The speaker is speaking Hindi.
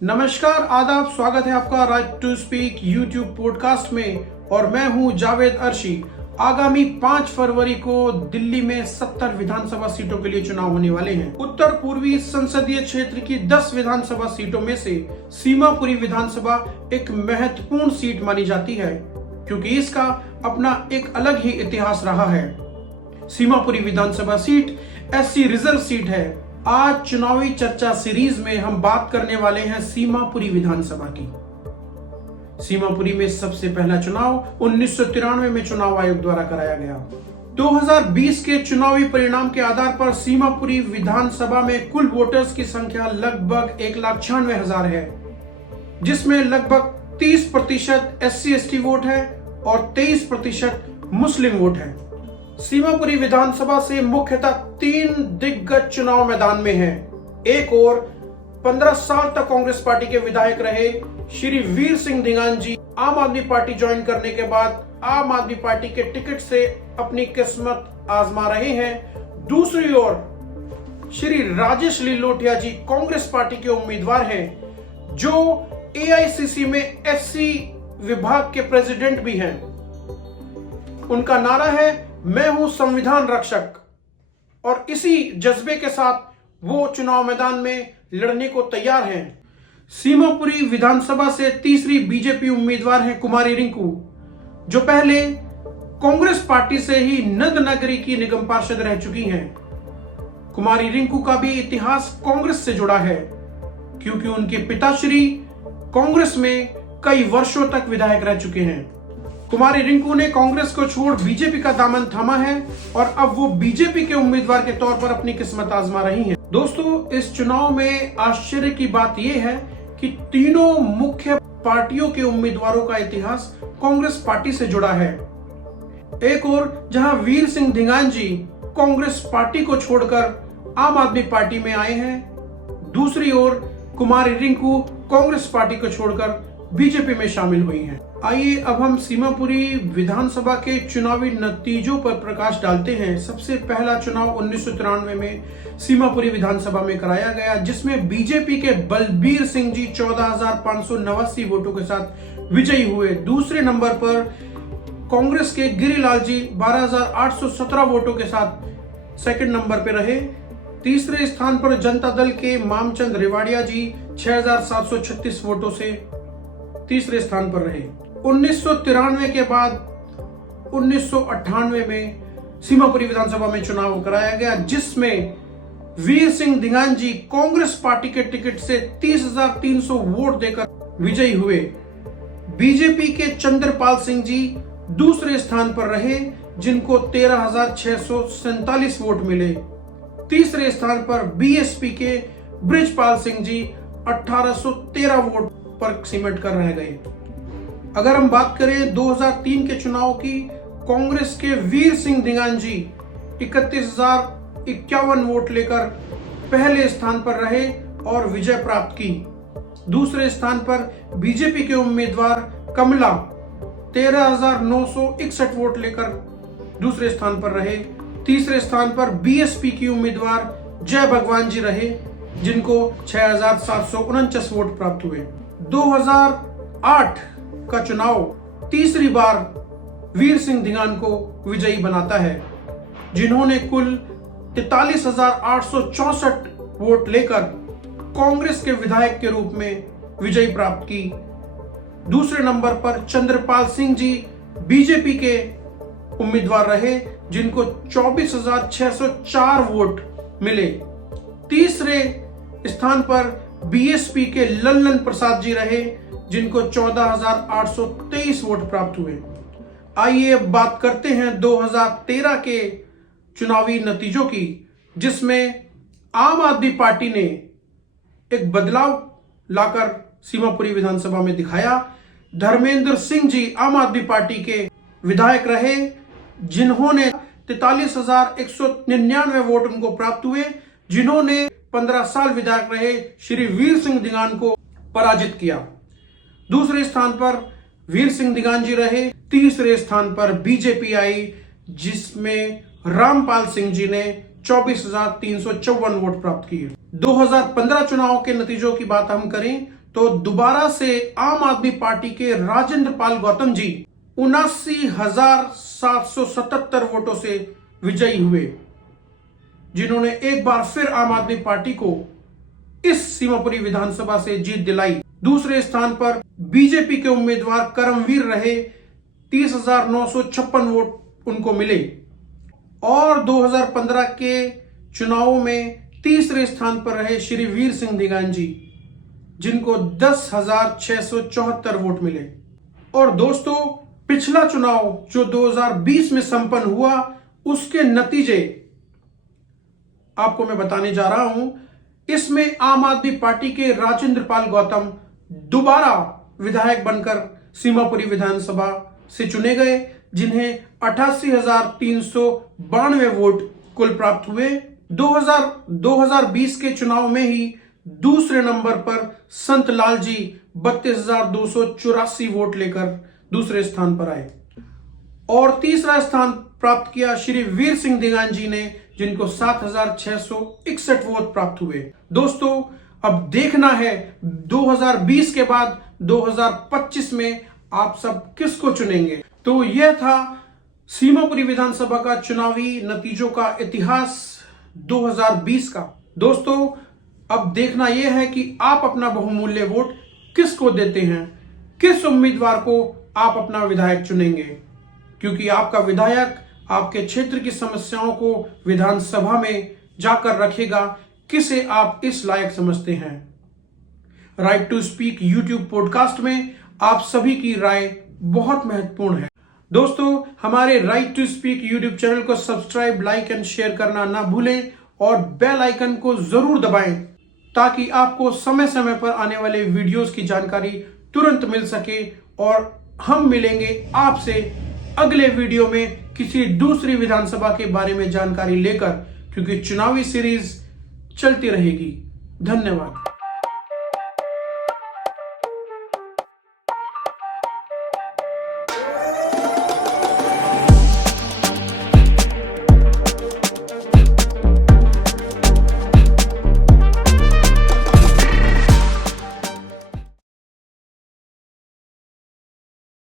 नमस्कार, आदाब, स्वागत है आपका right to speak YouTube podcast में और मैं हूं जावेद अर्शी। आगामी 5 फरवरी को दिल्ली में 70 विधानसभा सीटों के लिए चुनाव होने वाले हैं। उत्तर पूर्वी संसदीय क्षेत्र की 10 विधानसभा सीटों में से सीमापुरी विधानसभा एक महत्वपूर्ण सीट मानी जाती है क्योंकि इसका अपना एक अलग ही इतिहास रहा है। सीमापुरी विधानसभा सीट एससी रिजर्व सीट है। आज चुनावी चर्चा सीरीज में हम बात करने वाले हैं सीमापुरी विधानसभा की। सीमापुरी में सबसे पहला चुनाव 1993 में चुनाव आयोग द्वारा कराया गया। 2020 के चुनावी परिणाम के आधार पर सीमापुरी विधानसभा में कुल वोटर्स की संख्या लगभग 1,96,000 है, जिसमें लगभग 30% SC/ST वोट है और 23% मुस्लिम वोट है। सीमापुरी विधानसभा से मुख्यतः 3 दिग्गज चुनाव मैदान में हैं। एक और 15 साल तक कांग्रेस पार्टी के विधायक रहे श्री वीर सिंह धिंगान जी आम आदमी पार्टी ज्वाइन करने के बाद आम आदमी पार्टी के टिकट से अपनी किस्मत आजमा रहे हैं। दूसरी ओर श्री राजेश लिलोटिया जी कांग्रेस पार्टी के उम्मीदवार हैं, जो AICC में SC विभाग के प्रेसिडेंट भी हैं। उनका नारा है, मैं हूं संविधान रक्षक, और इसी जज्बे के साथ वो चुनाव मैदान में लड़ने को तैयार हैं। सीमापुरी विधानसभा से तीसरी बीजेपी उम्मीदवार हैं कुमारी रिंकू, जो पहले कांग्रेस पार्टी से ही नंद नगरी की निगम पार्षद रह चुकी हैं। कुमारी रिंकू का भी इतिहास कांग्रेस से जुड़ा है क्योंकि उनके पिताश्री कांग्रेस में कई वर्षों तक विधायक रह चुके हैं। कुमारी रिंकू ने कांग्रेस को छोड़ बीजेपी का दामन थामा है और अब वो बीजेपी के उम्मीदवार के तौर पर अपनी किस्मत आजमा रही हैं। दोस्तों, इस चुनाव में आश्चर्य की बात यह है कि तीनों मुख्य पार्टियों के उम्मीदवारों का इतिहास कांग्रेस पार्टी से जुड़ा है। एक और जहां वीर सिंह धिंगान जी कांग्रेस पार्टी को छोड़कर आम आदमी पार्टी में आए हैं, दूसरी ओर कुमारी रिंकू कांग्रेस पार्टी को छोड़कर बीजेपी में शामिल हुई हैं। आइए अब हम सीमापुरी विधानसभा के चुनावी नतीजों पर प्रकाश डालते हैं। सबसे पहला चुनाव 1993 में सीमापुरी विधानसभा में कराया गया, जिसमें बीजेपी के बलबीर सिंह जी 14,589 वोटों के साथ विजयी हुए। दूसरे नंबर पर कांग्रेस के गिरिलाल जी 12,817 वोटों के साथ सेकंड नंबर पर रहे। तीसरे स्थान पर जनता दल के मामचंद रेवाड़िया जी 6,736 वोटों से तीसरे स्थान पर रहे। 1993 के बाद 1998 में सीमापुरी विधानसभा में चुनाव कराया गया, जिसमें वीर सिंह धिंगान जी कांग्रेस पार्टी के टिकट से 30,300 वोट देकर विजयी हुए। बीजेपी के चंद्रपाल सिंह जी दूसरे स्थान पर रहे, जिनको 13,647 वोट मिले। तीसरे स्थान पर BSP के बृजपाल सिंह जी 1,813 वोट पर सिमट कर रह गए। अगर हम बात करें 2003 के चुनाव की, कांग्रेस के वीर सिंह धिंगान जी 31,051 वोट लेकर पहले स्थान पर रहे और विजय प्राप्त की। दूसरे स्थान पर बीजेपी के उम्मीदवार कमला 13,961 वोट लेकर दूसरे स्थान पर रहे। तीसरे स्थान पर BSP की उम्मीदवार जय भगवान जी रहे, जिनको 6,749 वोट प्राप्त हुए। 2008 का चुनाव तीसरी बार वीर सिंह धिंगान को विजयी बनाता है, जिन्होंने कुल 43,864 वोट लेकर कांग्रेस के विधायक के रूप में विजयी प्राप्त की। दूसरे नंबर पर चंद्रपाल सिंह जी बीजेपी के उम्मीदवार रहे, जिनको 24,604 वोट मिले। तीसरे स्थान पर BSP के लल्लन प्रसाद जी रहे, जिनको 14,823 वोट प्राप्त हुए। आइए अब बात करते हैं 2013 के चुनावी नतीजों की, जिसमें आम आदमी पार्टी ने एक बदलाव लाकर सीमापुरी विधानसभा में दिखाया। धर्मेंद्र सिंह जी आम आदमी पार्टी के विधायक रहे, जिन्होंने 43,199 वोट उनको प्राप्त हुए, जिन्होंने 15 साल विधायक रहे श्री वीर सिंह धिंगान को पराजित किया। दूसरे स्थान पर वीर सिंह धिंगान जी रहे। तीसरे स्थान पर बीजेपी आई, जिसमें रामपाल सिंह जी ने 24,354 वोट प्राप्त किए। 2015 चुनाव के नतीजों की बात हम करें तो दोबारा से आम आदमी पार्टी के राजेंद्र पाल गौतम जी 79,777 वोटों से विजयी हुए, जिन्होंने एक बार फिर आम आदमी पार्टी को इस सीमापुरी विधानसभा से जीत दिलाई। दूसरे स्थान पर बीजेपी के उम्मीदवार करमवीर रहे, 30,956 वोट उनको मिले। और 2015 के चुनावों में तीसरे स्थान पर रहे श्री वीर सिंह दिगान जी, जिनको 10,674 वोट मिले। और दोस्तों, पिछला चुनाव जो 2020 में संपन्न हुआ, उसके नतीजे आपको मैं बताने जा रहा हूं। इसमें आम आदमी पार्टी के राजेंद्र पाल गौतम दोबारा विधायक बनकर सीमापुरी विधानसभा से चुने गए, जिन्हें 88,392 वोट कुल प्राप्त हुए। 2020 के चुनाव में ही दूसरे नंबर पर संत लाल जी 32,284 वोट लेकर दूसरे स्थान पर आए। और तीसरा स्थान प्राप्त किया श्री वीर सिंह दिगान जी ने, जिनको 7,661 वोट प्राप्त हुए। दोस्तों, अब देखना है 2020 के बाद 2025 में आप सब किसको चुनेंगे। तो यह था सीमापुरी विधानसभा का चुनावी नतीजों का इतिहास 2020 का। दोस्तों, अब देखना यह है कि आप अपना बहुमूल्य वोट किसको देते हैं, किस उम्मीदवार को आप अपना विधायक चुनेंगे, क्योंकि आपका विधायक आपके क्षेत्र की समस्याओं को विधानसभा में जाकर रखेगा, किसे आप इस लायक समझते हैं। Right to speak YouTube podcast में आप सभी की राय बहुत महत्वपूर्ण है। दोस्तों, हमारे right to speak YouTube channel को सब्सक्राइब, लाइक एंड शेयर करना ना भूलें और बेल आइकन को जरूर दबाएं, ताकि आपको समय समय पर आने वाले वीडियोस की जानकारी तुरंत मिल सके। और हम मिलेंगे आपसे अगले वीडियो में किसी दूसरी विधानसभा के बारे में जानकारी लेकर, क्योंकि चुनावी सीरीज चलती रहेगी। धन्यवाद।